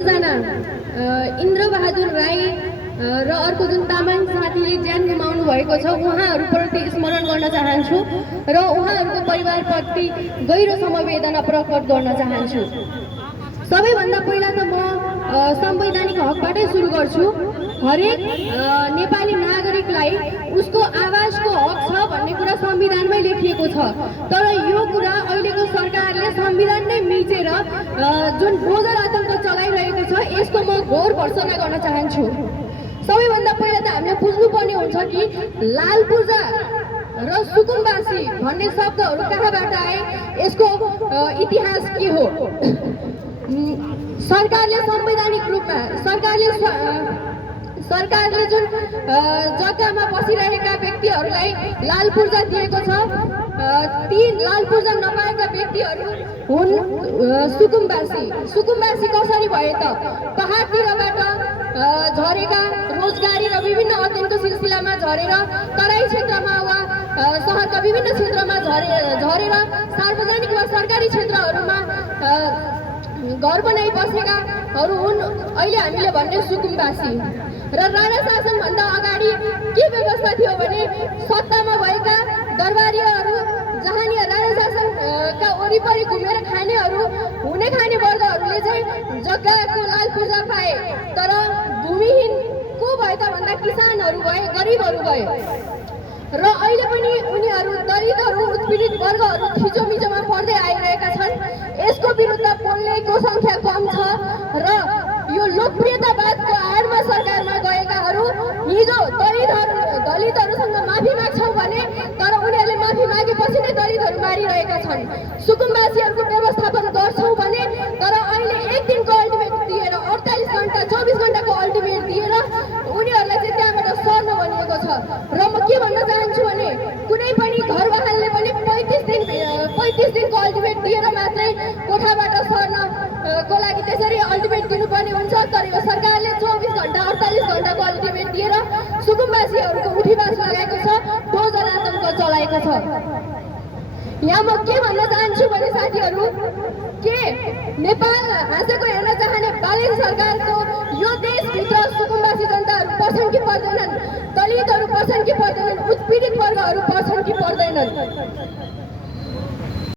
जना इन्द्रबहादुर राई र अर्को जुन तामाङ साथीले ज्यान गुमाउनु भएको छ उहाँहरूप्रति स्मरण गर्न चाहन्छु र उहाँहरूको परिवारप्रति गहिरो समवेदना प्रकट गर्न चाहन्छु। सबैभन्दा पहिला त म संवैधानिक हकबाटै सुरु गर्छु। हरेक नेपाली नागरिकलाई उसको आवाजको हक छ भन्ने कुरा संविधानमै लेखिएको छ। तर यो कुरा अहिलेको सरकारले संविधान नै मिचेर जुन बोझल आतंक चलाइरहेको छ यसको म घोर भर्त्सना गर्न चाहन्छु। सबैभन्दा पहिला त हामीले बुझ्नुपर्ने हुन्छ कि लालपूर्जा र सुकुम्बासी भन्ने शब्दहरू कहाँबाट आए, यसको इतिहास के हो। सरकारले संवैधानिक रूपमा सरकारले जुन जग्गामा बसिरहेका व्यक्तिहरूलाई लालपूर्जा दिएको छ, ती लालपूर्जा नपाएका व्यक्तिहरू हुन् सुकुम्बासी। सुकुम्बासी कसरी भए त? पहाडतिरबाट झरेका रोजगारी र विभिन्न अध्ययनको सिलसिलामा झरेर तराई क्षेत्रमा वा सहरका विभिन्न क्षेत्रमा झरेर सार्वजनिक वा सरकारी क्षेत्रहरूमा घर बनाइ बसेकाहरू हुन् अहिले हामीले भन्ने सुकुम्बासी। र राणा शासनभन्दा अगाडि के व्यवस्था थियो भने सत्तामा भएका दरबारीहरू जहाँनिया राणा शासनका वरिपरि घुमेर खानेहरू हुने खाने वर्गहरूले चाहिँ जग्गाको लालपूर्जा पाए। तर भूमिहीन को भए त भन्दा किसानहरू भए, गरिबहरू भए। र अहिले पनि उनीहरू दलितहरू उत्पीडित वर्गहरू थिचोमिचोमा पर्दै आइरहेका छन्। यसको विरुद्ध बोल्नेको सङ्ख्या कम छ र यो लोकप्रियतावादको आडमा सरकारमा गएकाहरू हिजो दलितहरूसँग माफी माग्छौँ भने तर उनीहरूले माफी मागेपछि नै दलितहरू मारिरहेका छन्। सुकुम्बासीहरूको व्यवस्थापन गर्छौँ भने तर अहिले एक दिनको अल्टिमेट दिएर 48 घण्टा 24 घण्टाको अल्टिमेट दिएर उनीहरूलाई चाहिँ त्यहाँबाट सर्न भनिएको छ। र म के भन्न चाहन्छु भने कुनै पनि घरवालाले पनि 35 दिनको अल्टिमेट दिएर मात्रै कोठाबाट सर्नको लागि त्यसरी अल्टिमेट दिनुपर्ने हुन्छ। तर यो सरकारले 24 घण्टा 48 घण्टाको अल्टिमेट दिएर सुकुम्बासीहरूको उठीबास लगाएको छ, बोझल आतंक चलाएको छ। यहाँ म के भन्न चाहन्छु भने साथीहरू, के नेपाल हाँसेको हेर्न चाहने बालेन सरकारको यो देशभित्र सुकुम्बासी जनताहरू पर्छन् कि पर्दैनन्, दलितहरू पर्छन् कि पर्दैनन्, उत्पीडित वर्गहरू पर्छन् कि पर्दैनन्?